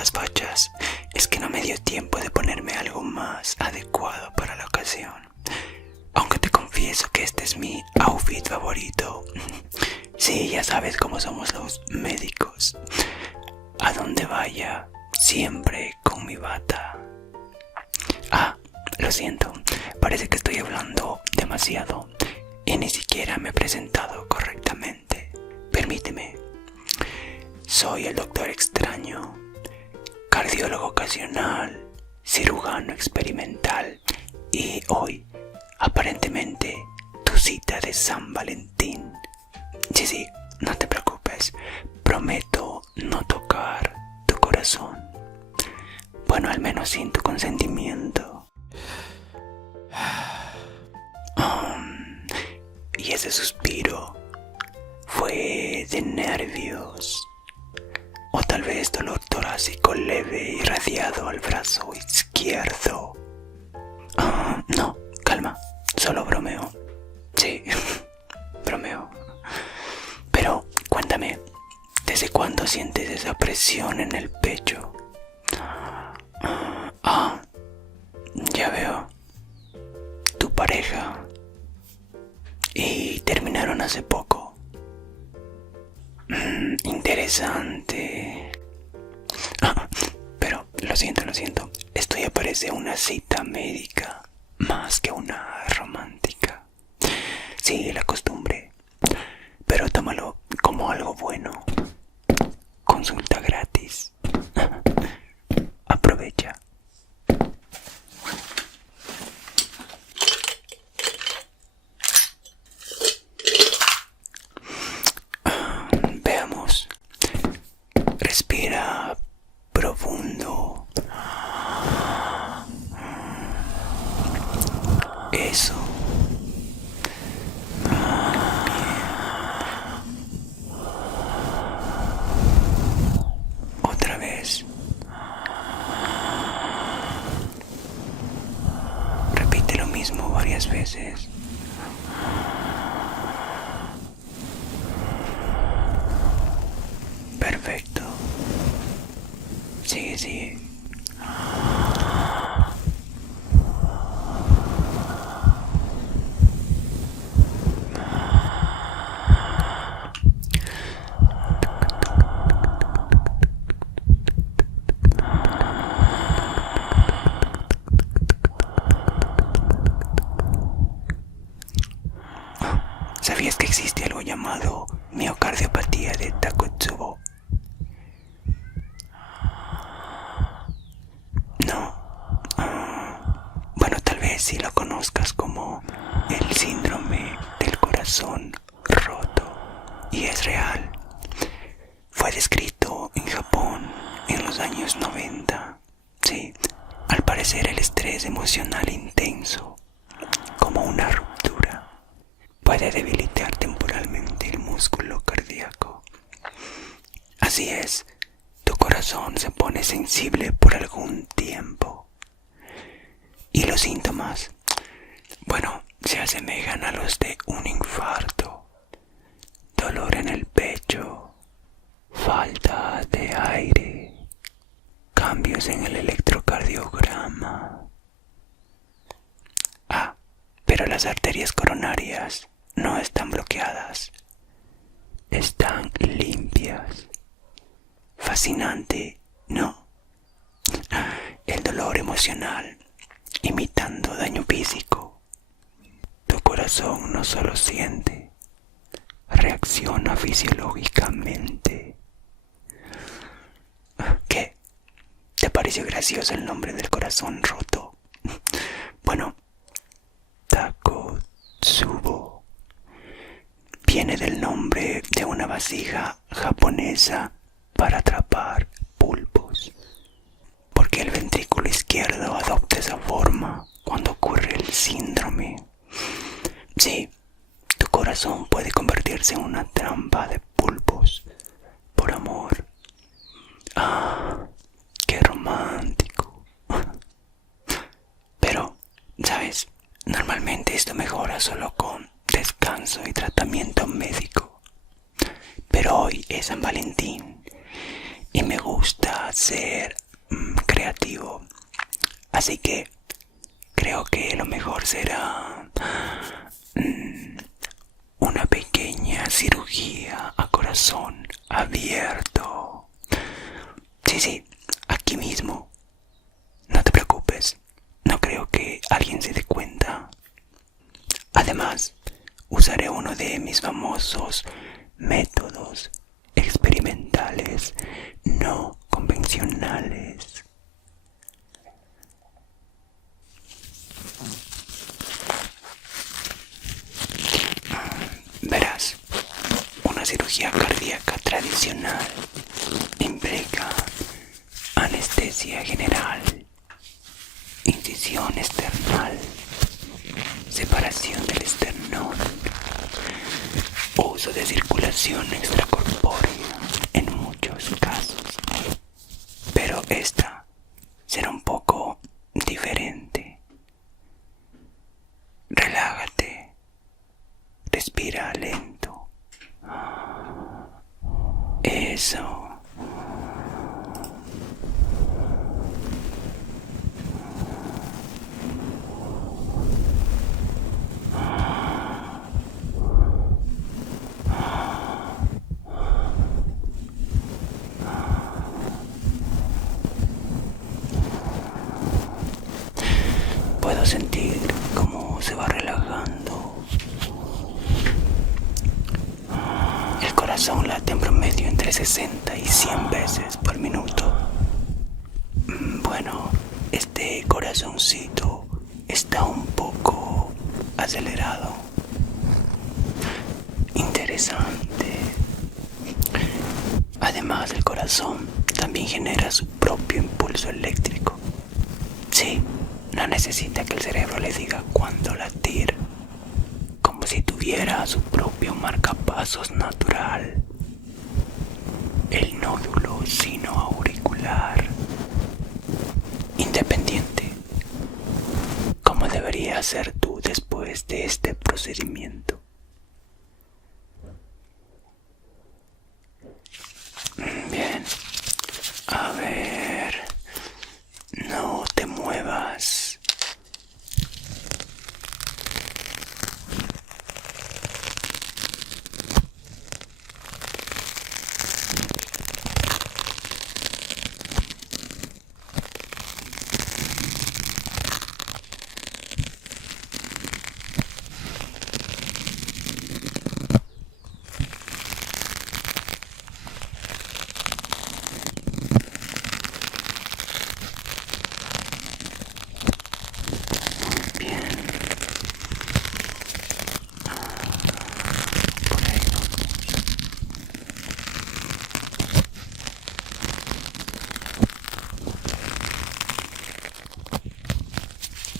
las fachas, es que no me dio tiempo de ponerme algo más adecuado para la ocasión. Aunque te confieso que este es mi outfit favorito. Sí, ya sabes cómo somos los médicos. A donde vaya, siempre con mi bata. Ah, lo siento, parece que estoy hablando demasiado y ni siquiera me he presentado correctamente. Permíteme. Soy el Doctor Extraño, cardiólogo ocasional, cirujano experimental y hoy, aparentemente, tu cita de San Valentín. Sí, no te preocupes, prometo no tocar tu corazón. Bueno, al menos sin tu consentimiento. Y ese suspiro fue de nervios. O tal vez dolor torácico leve irradiado al brazo izquierdo. No, calma, solo bromeo. Sí, bromeo. Pero cuéntame, ¿desde cuándo sientes esa presión en el pecho? Ya veo. Tu pareja. Y terminaron hace poco. Interesante. Pero lo siento. Esto ya parece una cita médica más que una romántica. Sí, la costumbre. Pero tómalo como algo bueno. Consulta gratis. Aprovecha. Veamos. Respira profundo. Eso. Otra vez. Repite lo mismo varias veces. Perfecto. Sigue. ¿Sabías que existe algo llamado miocardiopatía de Takotsubo? No. Bueno, tal vez sí lo conozcas como el síndrome del corazón roto. Y es real. Fue descrito en Japón en los años 90. Sí, al parecer el estrés emocional intenso, como una ruptura, puede debilitar temporalmente el músculo cardíaco. Así es, tu corazón se pone sensible por algún tiempo. Y los síntomas, bueno, se asemejan a los de un infarto. Dolor en el pecho, falta de aire, cambios en el electrocardiograma. Pero las arterias coronarias no están bloqueadas, están limpias. Fascinante, ¿no? El dolor emocional imitando daño físico. Tu corazón no solo siente, reacciona fisiológicamente. ¿Qué? ¿Te pareció gracioso el nombre del corazón roto? Bueno, Takotsubo viene del nombre de una vasija japonesa para atrapar pulpos, porque el ventrículo izquierdo adopta esa forma cuando ocurre el síndrome. Sí, tu corazón puede convertirse en una trampa de pulpos por amor. Qué romántico. Pero, ¿sabes? Normalmente esto mejora solo con descanso y tratamiento médico. Pero hoy es San Valentín y me gusta gusta ser creativo. Así que creo que lo mejor será una pequeña cirugía a corazón abierto. Sí, sí, aquí mismo. No te preocupes, no creo que alguien se dé cuenta. Además, usaré uno de mis famosos métodos experimentales no convencionales. Verás, una cirugía cardíaca tradicional implica anestesia general, incisión external, separación del esternón, uso de circulación extracorpórea en muchos casos. Pero esta será un poco diferente. Relájate, respira lento. Eso. Puedo sentir cómo se va relajando. El corazón late en promedio entre 60 y 100 veces por minuto. Bueno, este corazoncito está un poco acelerado. Interesante. Además, el corazón también genera su propio impulso eléctrico. Sí, no necesita que el cerebro le diga cuándo latir, como si tuviera su propio marcapasos natural, el nódulo sinoauricular, independiente, como debería ser tú después de este procedimiento. Bien, a ver, no te muevas.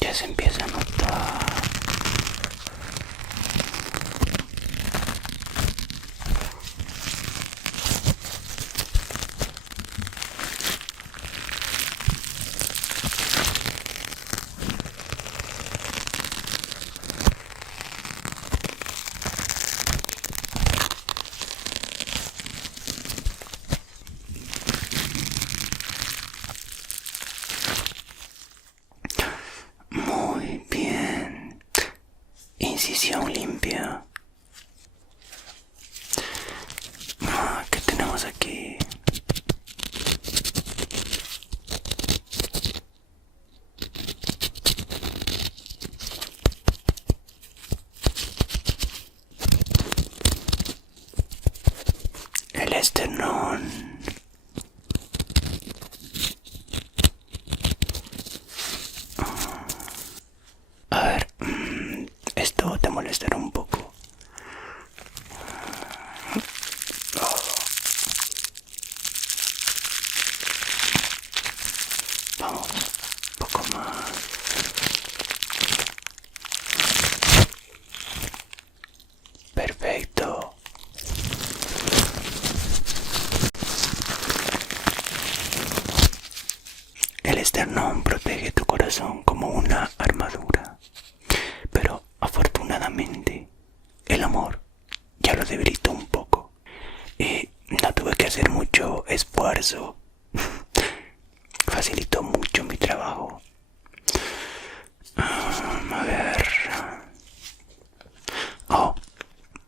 Ya se empieza a notar. Muy bien. Incisión limpia. ¿Qué tenemos aquí? El esternón. A ver, esto te molestará un poco. Vamos, un poco más. Perfecto. El esternón protege tu corazón como una armadura, pero afortunadamente el amor ya lo debilitó un poco y no tuve que hacer mucho esfuerzo facilitó mucho mi trabajo. A ver. Oh,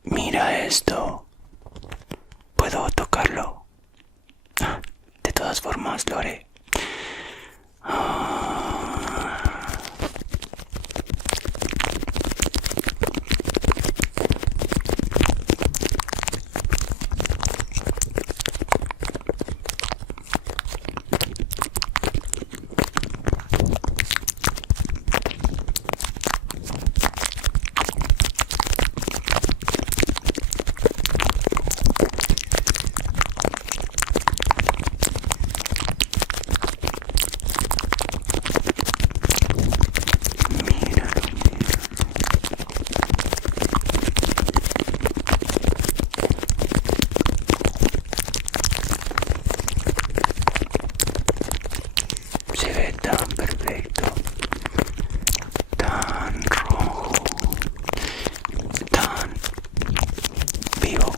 mira esto. ¿Puedo tocarlo? De todas formas lo haré. Se ve tan perfecto, tan rojo, tan vivo.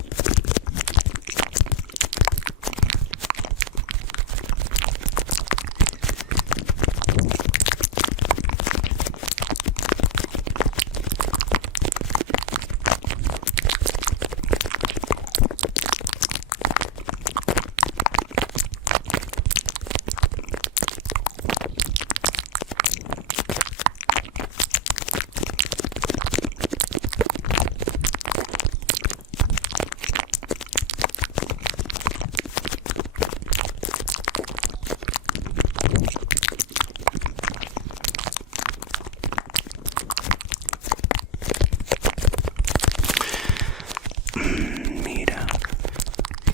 Mira,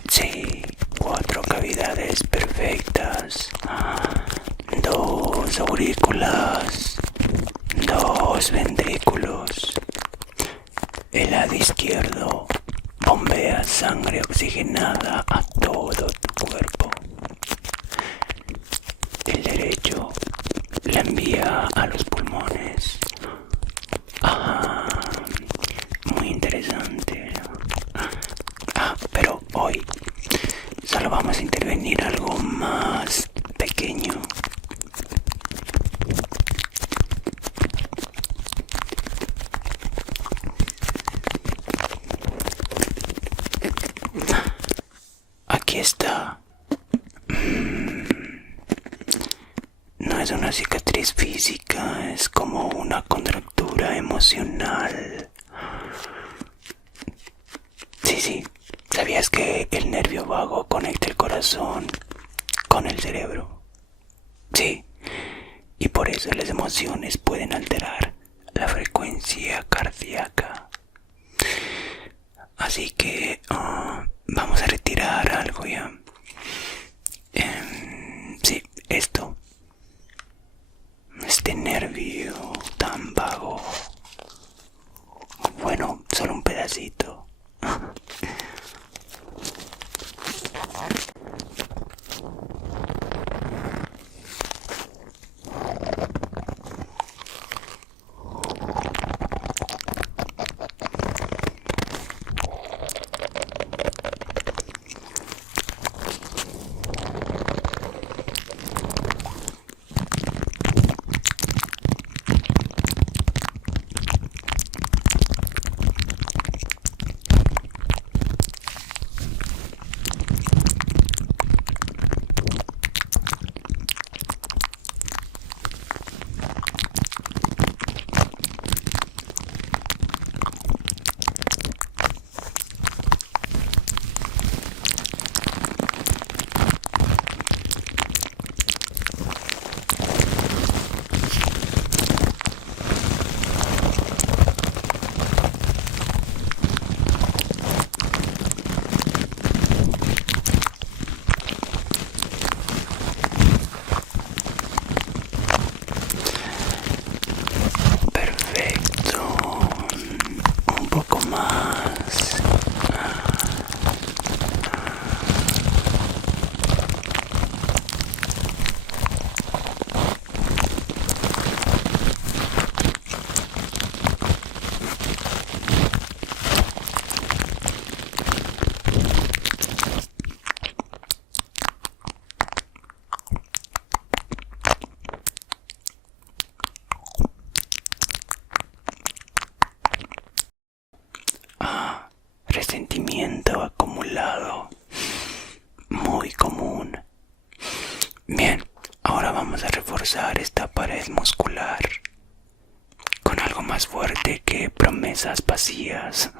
sí, 4 cavidades perfectas, 2 aurículas, 2 ventrículos. El lado izquierdo bombea sangre oxigenada a todo tu cuerpo. El derecho la envía a los pulmones. Muy interesante. Pero hoy solo vamos a intervenir algo más pequeño. Aquí está. No es una cicatriz física, es como una contractura emocional. Sí, ¿sabías que el nervio vago conecta el corazón con el cerebro? Sí, y por eso las emociones pueden alterar la frecuencia cardíaca. Así que vamos a retirar algo ya. Sí, este nervio tan vago. Bueno, solo un pedacito. resentimiento acumulado, muy común. Bien, ahora vamos a reforzar esta pared muscular con algo más fuerte que promesas vacías.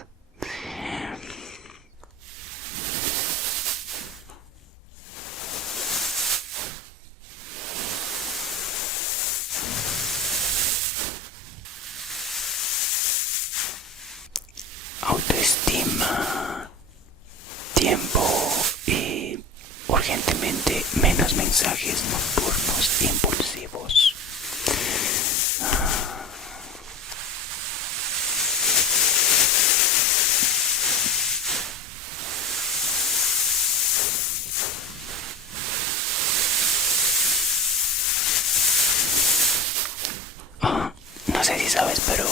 Autoestima, tiempo y urgentemente menos mensajes nocturnos impulsivos. No sé si sabes, pero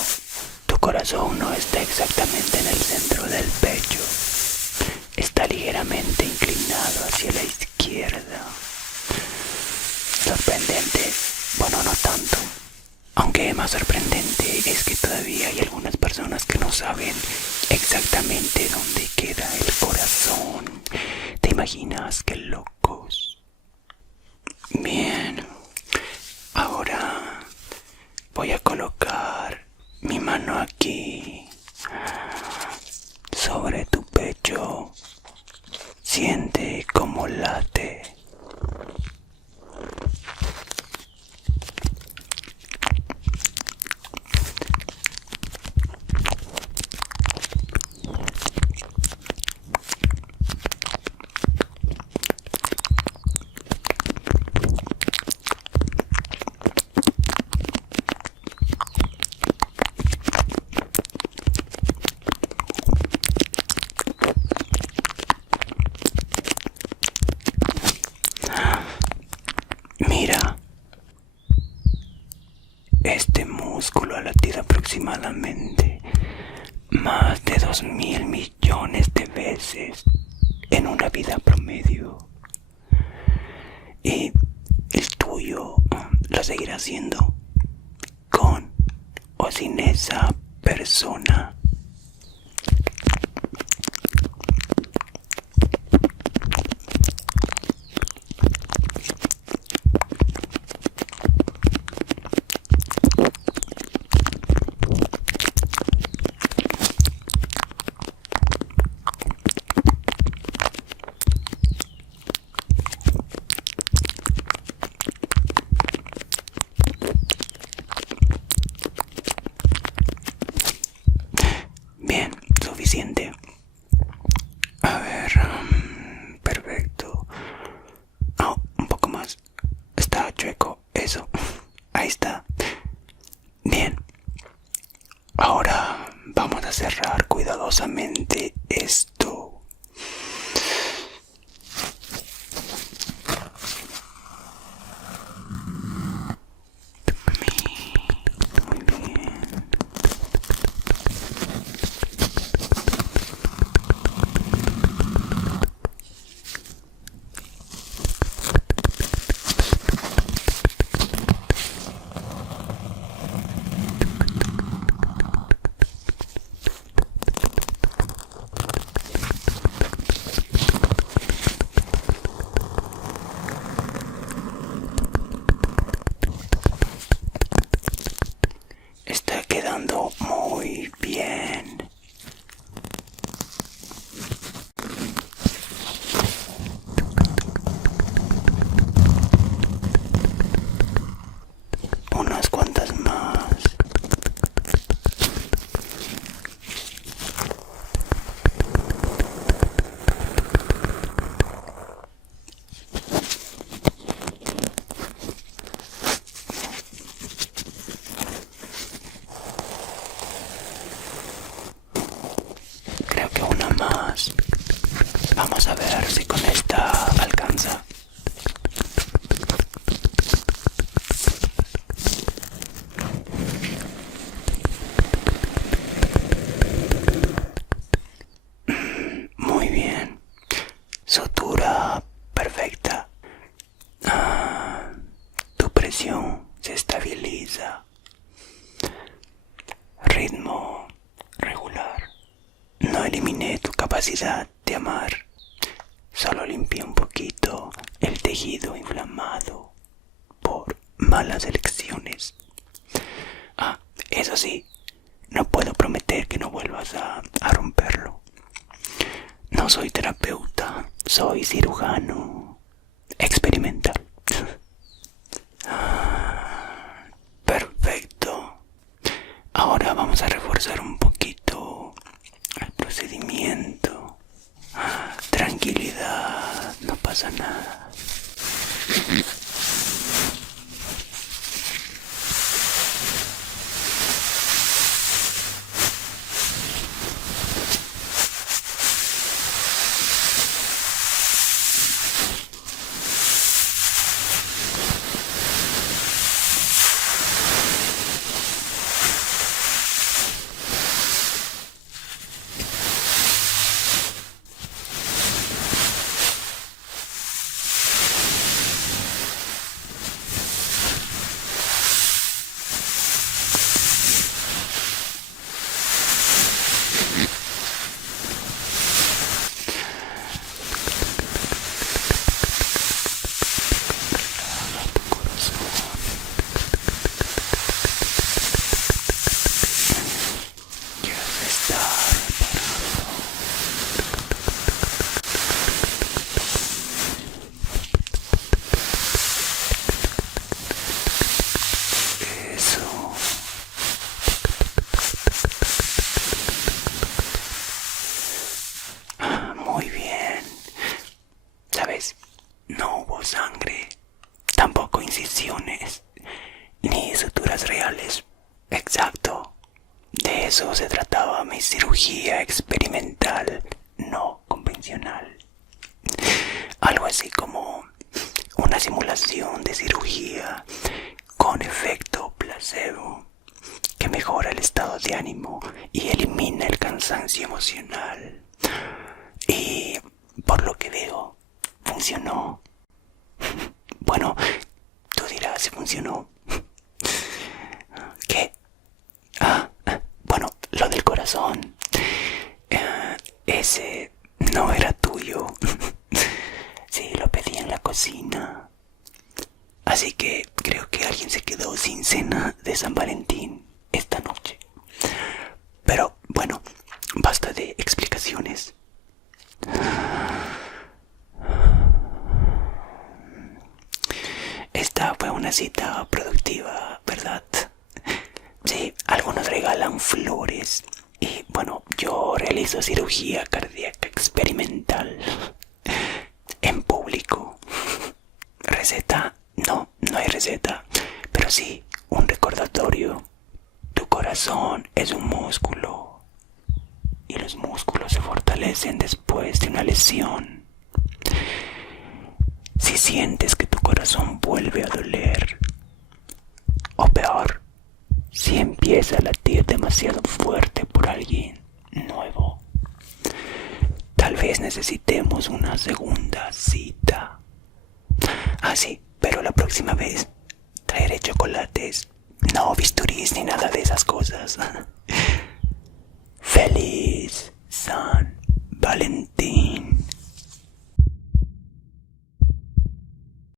tu corazón no está exactamente en el centro del pecho. Está ligeramente inclinado hacia la izquierda. Sorprendente, bueno, no tanto. Aunque más sorprendente es que todavía hay algunas personas que no saben exactamente dónde queda el corazón. ¿Te imaginas qué locos? Bien, ahora voy a colocar mi mano aquí sobre tu pecho. Siente cómo late. Mira, este músculo ha latido aproximadamente más de 2.000 millones de veces en una vida promedio. Y el tuyo lo seguirá haciendo con o sin esa persona. Bien, suficiente. A ver, perfecto. Oh, un poco más. Está chueco, eso. Ahí está. Bien. Ahora vamos a cerrar cuidadosamente esto. Muy bien. Está quedando muy bien. Unas cuantas más. Creo que una más. Vamos a ver si con esta alcanza. Muy bien. Sutura perfecta. Tu presión se estabiliza. Ritmo regular. No eliminé tu capacidad capacidad de amar. Solo limpié un poquito el tejido inflamado por malas elecciones. Ah, eso sí, no puedo prometer que no vuelvas a romperlo. No soy terapeuta, soy cirujano experimental. Perfecto. Ahora vamos a reforzar un poquito el procedimiento. Tranquilidad, no pasa nada. Muy bien. ¿Sabes? No hubo sangre, tampoco incisiones, ni suturas reales. Exacto. De eso se trataba mi cirugía experimental no convencional. Algo así como una simulación de cirugía con efecto placebo que mejora el estado de ánimo y elimina el cansancio emocional. Y por lo que veo, funcionó. Bueno, tú dirás si funcionó. ¿Qué? Bueno, lo del corazón. Ese no era tuyo. Sí, lo pedí en la cocina. Así que creo que alguien se quedó sin cena de San Valentín esta noche. Pero bueno, basta de explicaciones. Esta fue una cita productiva, ¿verdad? Sí, algunos regalan flores. Y bueno, yo realizo cirugía cardíaca experimental en público. ¿Receta? No, no hay receta. Pero sí, un recordatorio. Tu corazón es un músculo. Y los músculos se fortalecen después de una lesión. Si sientes que tu corazón vuelve a doler, o peor, si empieza a latir demasiado fuerte por alguien nuevo, tal vez necesitemos una segunda cita. Ah, sí, pero la próxima vez traeré chocolates